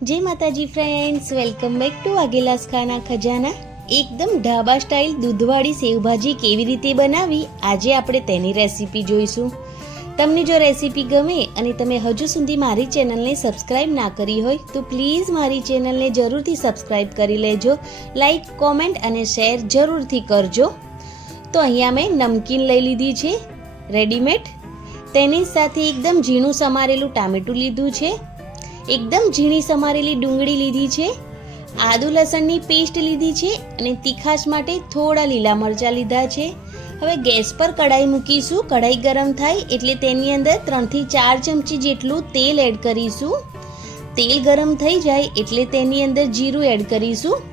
जय माताजी friends, welcome back to वाघेलास खाना खजाना। एकदम ढाबा स्टाइल दूधवाળી સેવભાજી કેવી રીતે બનાવી આજે આપણે તેની રેસીપી જોઈશું। તમને જો રેસીપી ગમે અને તમે હજુ સુધી મારી ચેનલને સબસ્ક્રાઇબ ના કરી હોય તો પ્લીઝ મારી ચેનલને જરૂરથી સબસ્ક્રાઇબ કરી લેજો, લાઈક, કોમેન્ટ અને શેર જરૂરથી કરજો। તો અહીંયા મેં નમકીન લઈ લીધી છે રેડીમેડ, તેની સાથે એકદમ ઝીણું સમારેલું ટામેટું લીધું છે, एकदम झीणी समारेली डूंगળી લીધી છે, આદુ લસણની પેસ્ટ લીધી છે અને તીખાશ માટે થોડા લીલા મરચાં લીધા છે। હવે ગેસ પર કઢાઈ મૂકીશું। કઢાઈ ગરમ થાય એટલે તેની અંદર 3 થી 4 ચમચી જેટલું તેલ એડ કરીશું। તેલ ગરમ થઈ જાય એટલે તેની અંદર જીરું એડ કરીશું।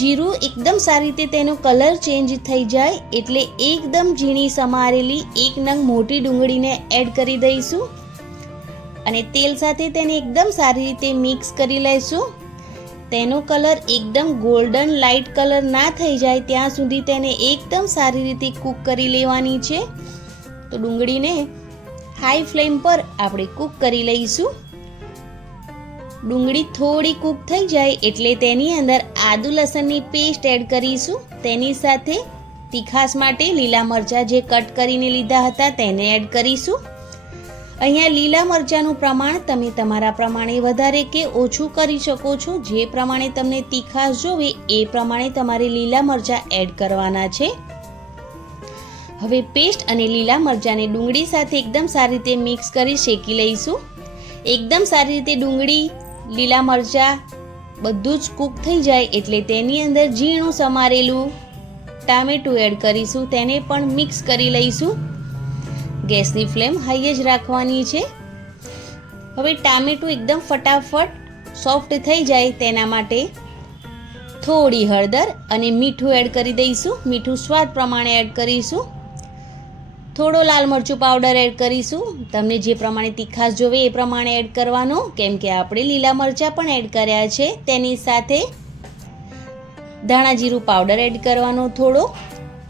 જીરું એકદમ સારી રીતે તેનો કલર ચેન્જ થઈ જાય એટલે એકદમ ઝીણી સમારેલી એક નંગ મોટી ડુંગળીને એડ કરી દઈશું અને તેલ સાથે તેને એકદમ સારી રીતે મિક્સ કરી લઈશું। તેનો કલર એકદમ ગોલ્ડન લાઇટ કલર ના થઈ જાય ત્યાં સુધી તેને એકદમ સારી રીતે કૂક કરી લેવાની છે। તો ડુંગળીને હાઈ ફ્લેમ પર આપણે કૂક કરી લઈશું। ડુંગળી થોડી કૂક થઈ જાય એટલે તેની અંદર આદુ લસણની પેસ્ટ એડ કરીશું। તેની સાથે તીખાશ માટે લીલા મરચાં જે કટ કરીને લીધા હતા તેને એડ કરીશું। અહીંયા લીલા મરચાંનું પ્રમાણ તમે તમારા પ્રમાણે વધારે કે ઓછું કરી શકો છો। જે પ્રમાણે તમને તીખાશ જોવે એ પ્રમાણે તમારે લીલા મરચાં એડ કરવાના છે। હવે પેસ્ટ અને લીલા મરચાંને ડુંગળી સાથે એકદમ સારી રીતે મિક્સ કરી શેકી લઈશું। એકદમ સારી રીતે ડુંગળી, લીલા મરચાં બધું જ કૂક થઈ જાય એટલે તેની અંદર ઝીણું સમારેલું ટામેટું એડ કરીશું, તેને પણ મિક્સ કરી લઈશું। ગેસની ફ્લેમ હાઈ જ રાખવાની છે। હવે ટામેટું એકદમ ફટાફટ સોફ્ટ થઈ જાય તેના માટે થોડી હળદર અને મીઠું એડ કરી દઈશું। મીઠું સ્વાદ પ્રમાણે એડ કરીશું। થોડો લાલ મરચું પાવડર એડ કરીશું। તમને જે પ્રમાણે તીખાશ જોવે એ પ્રમાણે એડ કરવાનો, કેમ કે આપણે લીલા મરચાં પણ એડ કર્યા છે। તેની સાથે ધાણા જીરું પાવડર એડ કરવાનો થોડો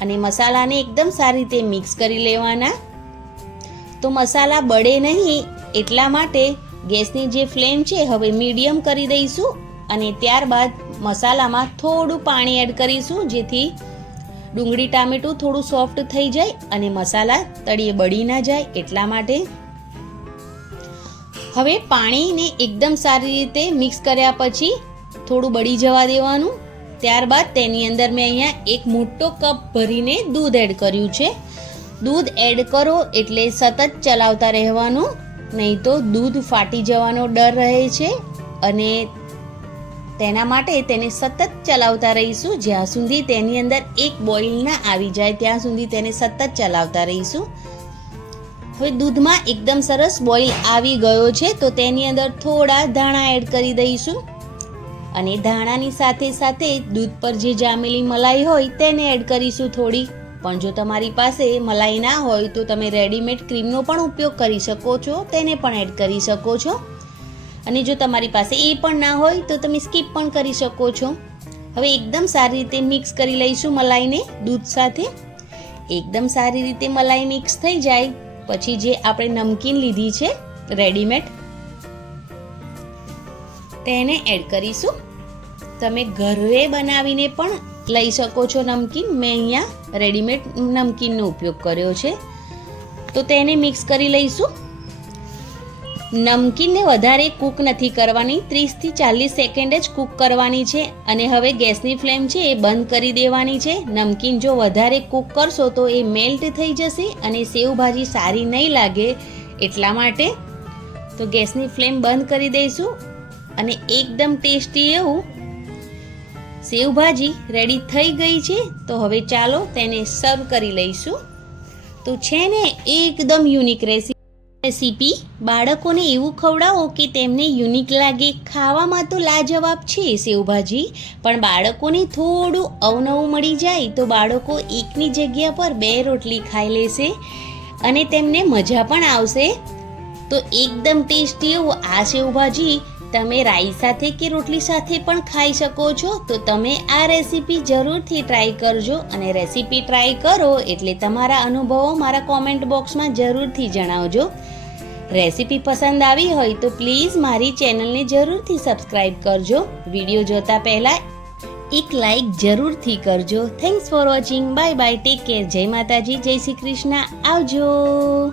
અને મસાલાને એકદમ સારી રીતે મિક્સ કરી લેવાના। તો મસાલા બળે નહીં એટલા માટે ગેસની જે ફ્લેમ છે હવે મીડિયમ કરી દઈશું અને ત્યારબાદ મસાલામાં થોડું પાણી એડ કરીશું જેથી ડુંગળી ટામેટું થોડું સોફ્ટ થઈ જાય અને મસાલા તળિયે બળી ના જાય એટલા માટે। હવે પાણીને એકદમ સારી રીતે મિક્સ કર્યા પછી થોડું બળી જવા દેવાનું। ત્યારબાદ તેની અંદર મેં અહીંયા એક મોટો કપ ભરીને દૂધ એડ કર્યું છે। દૂધ એડ કરો એટલે સતત ચલાવતા રહેવાનું, નહીં તો દૂધ ફાટી જવાનો ડર રહે છે અને તેના માટે તેને સતત ચલાવતા રહીશું જ્યાં સુધી તેની અંદર એક બોઇલ ના આવી જાય ત્યાં સુધી તેને સતત ચલાવતા રહીશું। હવે દૂધમાં એકદમ સરસ બોઇલ આવી ગયો છે તો તેની અંદર થોડા ધાણા એડ કરી દઈશું અને ધાણાની સાથે સાથે દૂધ પર જે જામેલી મલાઈ હોય તેને એડ કરીશું થોડી। પણ જો તમારી પાસે મલાઈ ના હોય તો તમે રેડીમેડ ક્રીમનો પણ ઉપયોગ કરી શકો છો, તેને પણ એડ કરી શકો છો અને જો તમારી પાસે એ પણ ના હોય તો તમે સ્કીપ પણ કરી શકો છો। હવે એકદમ સારી રીતે મિક્સ કરી લઈશું મલાઈને દૂધ સાથે। એકદમ સારી રીતે મલાઈ મિક્સ થઈ જાય પછી જે આપણે નમકીન લીધી છે રેડીમેડ તેને એડ કરીશું। તમે ઘરે બનાવીને પણ લઈ શકો છો નમકીન, મેં અહીંયા રેડીમેડ નમકીનનો ઉપયોગ કર્યો છે તો તેને મિક્સ કરી લઈશું। નમકીનને વધારે કૂક નથી કરવાની, 30 થી 40 સેકન્ડ જ કૂક કરવાની છે અને હવે ગેસની ફ્લેમ છે એ બંધ કરી દેવાની છે। નમકીન જો વધારે કૂક કરશો તો એ મેલ્ટ થઈ જશે અને સેવભાજી સારી નહીં લાગે એટલા માટે તો ગેસની ફ્લેમ બંધ કરી દઈશું અને એકદમ ટેસ્ટી એવું સેવભાજી રેડી થઈ ગઈ છે। તો હવે ચાલો તેને સર્વ કરી લઈશું। તો છે ને એકદમ યુનિક રેસીપી, બાળકોને એવું ખવડાવો કે તેમને યુનિક લાગે। ખાવામાં તો લાજવાબ છે સેવભાજી, પણ બાળકોને થોડું અવનવું મળી જાય તો બાળકો એકની જગ્યા પર 2 રોટલી ખાઈ લેશે અને તેમને મજા પણ આવશે। તો એકદમ ટેસ્ટી એવું આ સેવભાજી તમે રાઈ સાથે કે રોટલી સાથે પણ ખાઈ શકો છો। તો તમે આ રેસીપી જરૂરથી ટ્રાય કરજો અને રેસીપી ટ્રાય કરો એટલે તમારા અનુભવો મારા કોમેન્ટ બોક્સમાં જરૂરથી જણાવજો। રેસીપી પસંદ આવી હોય તો પ્લીઝ મારી ચેનલને જરૂરથી સબસ્ક્રાઈબ કરજો. વિડીયો જોતા પહેલાં એક લાઈક જરૂરથી કરજો. Thanks for watching. Bye bye. Take care. જય માતાજી. જય શ્રી કૃષ્ણ. આવજો.